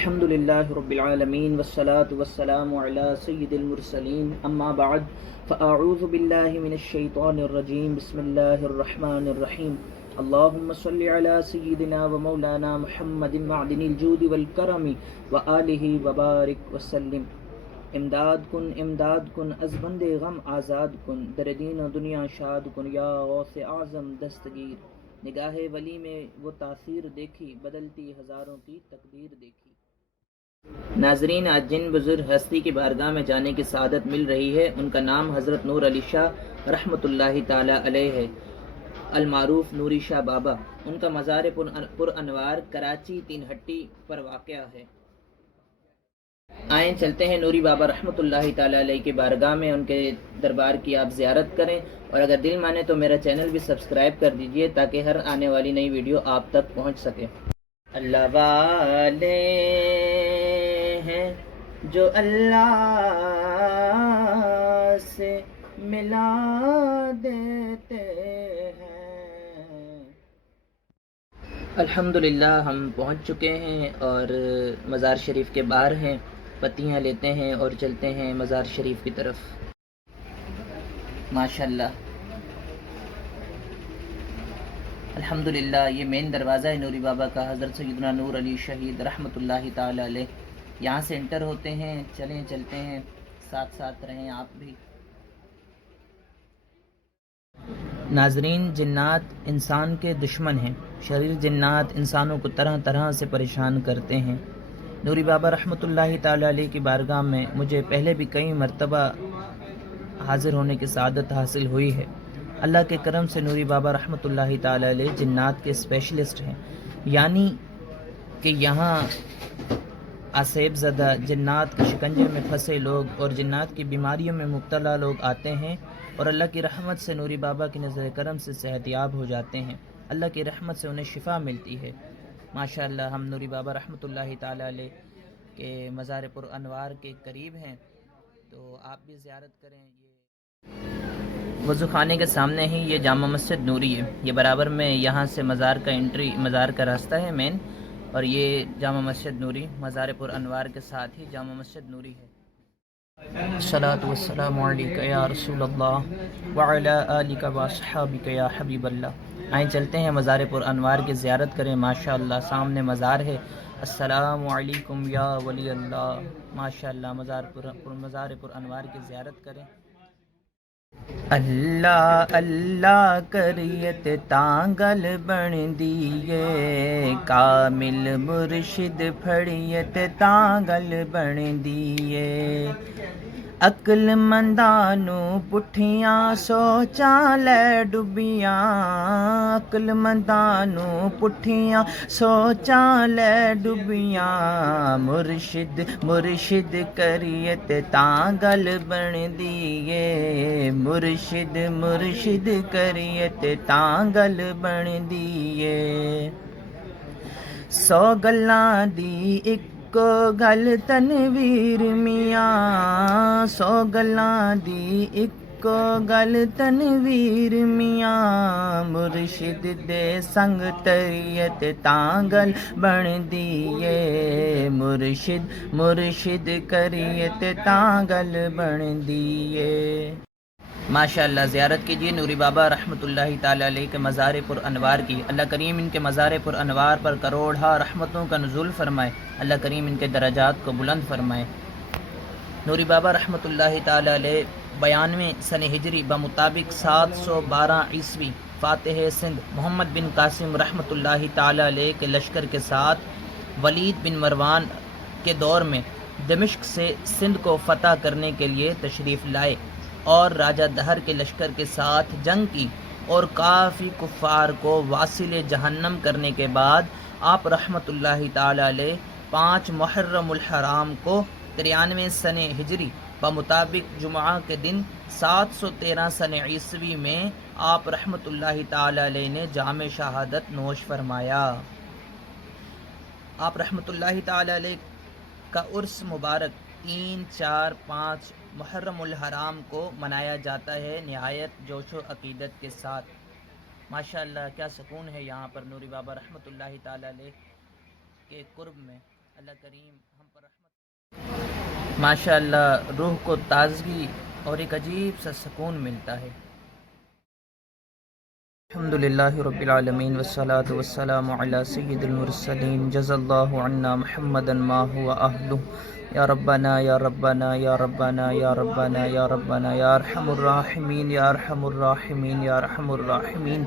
الحمد لله رب العالمين والصلاة والسلام على سيد المرسلين أما بعد فأعوذ بالله من الشيطان الرجيم بسم الله الرحمن الرحيم اللهم صل على سيدنا ومولانا محمد معدن الجود والكرم وآله وبارك وسلم امداد کن از بند غم آزاد کن در دین و دنیا شاد کن یا غوث اعظم دستگیر نگاہ ولی میں وہ تاثیر دیکھی بدلتی ہزاروں کی تقدیر دیکھی۔ ناظرین، آج جن بزرگ ہستی کی بارگاہ میں جانے کی سعادت مل رہی ہے ان کا نام حضرت نور علی شاہ رحمۃ اللہ تعالی علیہ ہے، المعروف نوری شاہ بابا۔ ان کا مزار پر انوار کراچی تین ہٹی پر واقع ہے۔ آئیں چلتے ہیں نوری بابا رحمۃ اللہ تعالی علیہ کی بارگاہ میں، ان کے دربار کی آپ زیارت کریں، اور اگر دل مانے تو میرا چینل بھی سبسکرائب کر دیجئے تاکہ ہر آنے والی نئی ویڈیو آپ تک پہنچ سکے۔ اللہ والے ہیں جو اللہ سے ملا دیتے ہیں۔ الحمدللہ ہم پہنچ چکے ہیں اور مزار شریف کے باہر ہیں، پتیاں لیتے ہیں اور چلتے ہیں مزار شریف کی طرف۔ ماشاءاللہ الحمدللہ یہ مین دروازہ ہے نوری بابا کا، حضرت سیدنا نور علی شہید رحمۃ اللہ تعالی علیہ۔ یہاں سے انٹر ہوتے ہیں، چلتے ہیں، ساتھ ساتھ رہیں آپ بھی۔ ناظرین، جنات انسان کے دشمن ہیں، شریر جنات انسانوں کو طرح طرح سے پریشان کرتے ہیں۔ نوری بابا رحمۃ اللہ تعالی علیہ کی بارگاہ میں مجھے پہلے بھی کئی مرتبہ حاضر ہونے کی سعادت حاصل ہوئی ہے۔ اللہ کے کرم سے نوری بابا رحمۃ اللہ تعالی علیہ جنات کے اسپیشلسٹ ہیں، یعنی کہ یہاں آسیب زدہ جنات کے شکنجے میں پھنسے لوگ اور جنات کی بیماریوں میں مبتلا لوگ آتے ہیں اور اللہ کی رحمت سے نوری بابا کی نظر کرم سے صحت یاب ہو جاتے ہیں، اللہ کی رحمت سے انہیں شفا ملتی ہے۔ ماشاءاللہ ہم نوری بابا رحمۃ اللہ تعالی علیہ کے مزار پر انوار کے قریب ہیں، تو آپ بھی زیارت کریں۔ وضو خانے کے سامنے ہی یہ جامع مسجد نوری ہے، یہ برابر میں یہاں سے مزار کا راستہ ہے مین، اور یہ جامع مسجد نوری مزار پر انوار کے ساتھ ہی جامع مسجد نوری ہے۔ الصلاۃ والسلام علیک یا رسول اللہ وعلی آلک واصحابک یا حبیب اللہ۔ آئیں چلتے ہیں مزار پر انوار کی زیارت کریں۔ ماشاءاللہ سامنے مزار ہے، السلام علیکم یا ولی اللہ۔ ماشاءاللہ مزار پر انوار کی زیارت کریں۔ اللہ اللہ کریت تانگل بن دیے، کامل مرشد پھڑیت تانگل بن دیے، عقل مندانو پٹھیاں سوچاں لے ڈبیاں، عقل مندانو پٹھیاں سوچاں لے ڈبیاں، مرشد مرشد کریت تانگل بن دیے، مرشد مرشد کریت تانگل بن دیے، سو گلاں دی اکو گل تنویر میاں، سو گلاں دی اکو گل تنویر میاں، مرشد دے سنگ تریت تانگل بن دیے، مرشد مرشد کریت تانگل بن دیے۔ ماشاءاللہ زیارت کیجیے نوری بابا رحمۃ اللہ تعالی علیہ کے مزار پر انوار کی۔ اللہ کریم ان کے مزار پر انوار پر کروڑہا رحمتوں کا نزول فرمائے، اللہ کریم ان کے درجات کو بلند فرمائے۔ نوری بابا رحمۃ اللہ تعالی علیہ 92 سن ہجری بمطابق 712 عیسوی فاتح سندھ محمد بن قاسم رحمۃ اللہ تعالی علیہ کے لشکر کے ساتھ ولید بن مروان کے دور میں دمشق سے سندھ کو فتح کرنے کے لیے تشریف لائے اور راجہ دہر کے لشکر کے ساتھ جنگ کی، اور کافی کفار کو واصل جہنم کرنے کے بعد آپ رحمۃ اللہ تعالی علیہ 5 محرم الحرام کو 93 سن ہجری بمطابق جمعہ کے دن 713 سن عیسوی میں آپ رحمۃ اللہ تعالی علیہ نے جام شہادت نوش فرمایا۔ آپ رحمۃ اللہ تعالی علیہ کا عرس مبارک 3، 4، 5 محرم الحرام کو منایا جاتا ہے نہایت جوش و عقیدت کے ساتھ۔ ماشاءاللہ کیا سکون ہے یہاں پر نوری بابا رحمۃ اللہ تعالی علیہ کے قرب میں۔ اللہ کریم ہم پر رحمت. ماشاء اللہ روح کو تازگی اور ایک عجیب سا سکون ملتا ہے. الحمدللہ رب العالمین والصلاة والسلام علی سید المرسلین جزا اللہ عنا محمدا ما هو اہلہ. یا ربنا یا ربنا یا ربنا یا ربنا یا ربنا یا ارحم الراحمین یا ارحم الراحمین یا ارحم الراحمین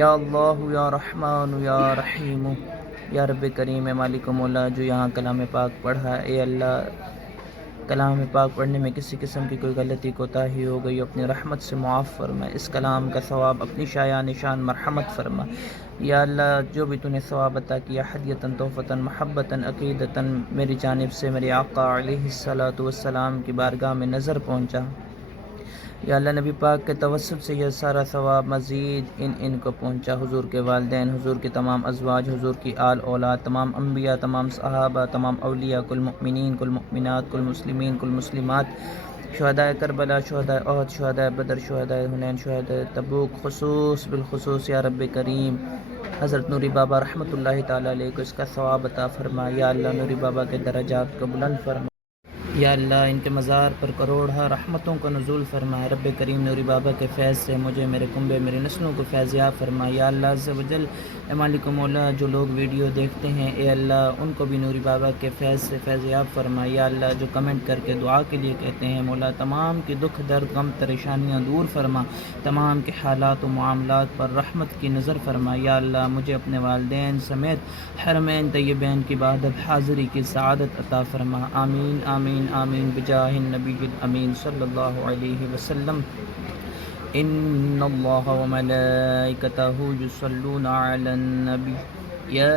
یا اللہ یا رحمان یا رحیم. یا رب کریم مالک مولا جو یہاں کلام پاک پڑھا، اے اللہ کلام پاک پڑھنے میں کسی قسم کی کوئی غلطی کوتاہی ہو گئی، اپنی رحمت سے معاف فرما. اس کلام کا ثواب اپنی شایع نشان مرحمت فرما. یا اللہ جو بھی تو نے ثواب عطا کیا ہدیتاً تحفتاً محبتاً عقیدتاً میری جانب سے میرے آقا علیہ الصلاۃ والسلام کی بارگاہ میں نظر پہنچا. یا اللہ نبی پاک کے توسط سے یہ سارا ثواب مزید ان کو پہنچا. حضور کے والدین، حضور کے تمام ازواج، حضور کی آل اولاد، تمام انبیاء، تمام صحابہ، تمام اولیاء، کل مؤمنین، کل مؤمنات، کل مسلمین، کل مسلمات، شہداء کربلا، شہداء احد، شہداء بدر، شہداء حنین، شہداء تبوک، خصوص بالخصوص یا رب کریم حضرت نوری بابا رحمۃ اللہ تعالیٰ علیہ کو اس کا ثواب عطا فرما. یا اللہ نوری بابا کے درجات کو بلند فرما. یا اللہ ان کے مزار پر کروڑہ رحمتوں کا نزول فرما. رب کریم نوری بابا کے فیض سے مجھے، میرے کنبے، میری نسلوں کو فیضیاب فرما. یا اللہ عز و جل اے مالک مولا جو لوگ ویڈیو دیکھتے ہیں، اے اللہ ان کو بھی نوری بابا کے فیض سے فیضیاب فرما. یا اللہ جو کمنٹ کر کے دعا کے لیے کہتے ہیں، مولا تمام کے دکھ درد غم پریشانیاں دور فرما. تمام کے حالات و معاملات پر رحمت کی نظر فرما. یا اللہ مجھے اپنے والدین سمیت حرمین طیبین کی بعدت حاضری کی سعادت عطا فرما. آمین آمین آمین بجاہ النبی الامین صلی اللہ علیہ وسلم. ان اللہ وملائکتہ یصلون علی النبی یا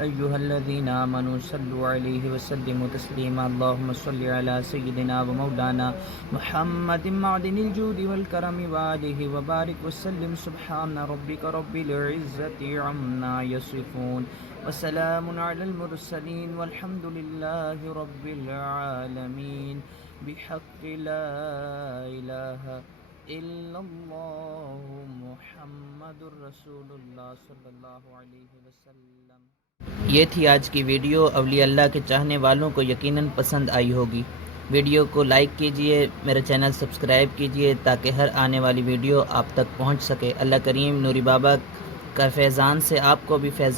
ایہا الذین آمنوا صلوا علیہ وسلموا تسلیما. اللہم صل علی سیدنا و مولانا محمد معدن الجود والکرم وآلہ وبارک وسلم. سبحان ربک رب العزت عما یصفون وسلام علی المرسلین والحمد للہ رب العالمین. بحق لا الہ الا اللہ محمد الرسول اللہ صلی اللہ علیہ وسلم. یہ تھی آج کی ویڈیو. اولیاء اللہ کے چاہنے والوں کو یقیناً پسند آئی ہوگی. ویڈیو کو لائک کیجئے، میرا چینل سبسکرائب کیجئے تاکہ ہر آنے والی ویڈیو آپ تک پہنچ سکے. اللہ کریم نوری بابا کا فیضان سے آپ کو بھی فیض